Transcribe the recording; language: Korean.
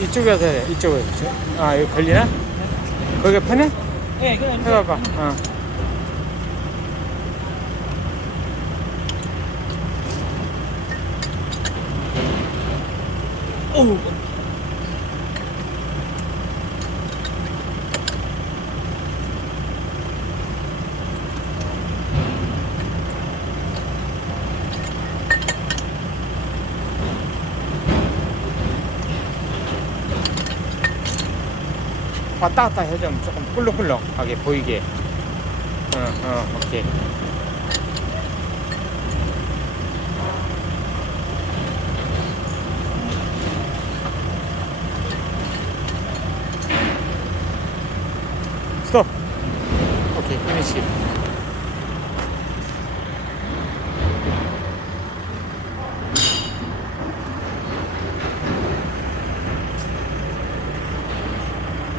이쪽에서 해, 이쪽에서. 아, 이거 걸리나? 거기가 편해? 네, 그냥 해봐봐. 어. 어우. 왔다 갔다 해 좀 조금 꿀렁꿀렁하게 보이게. 오케이. 스톱. 오케이, 피니시.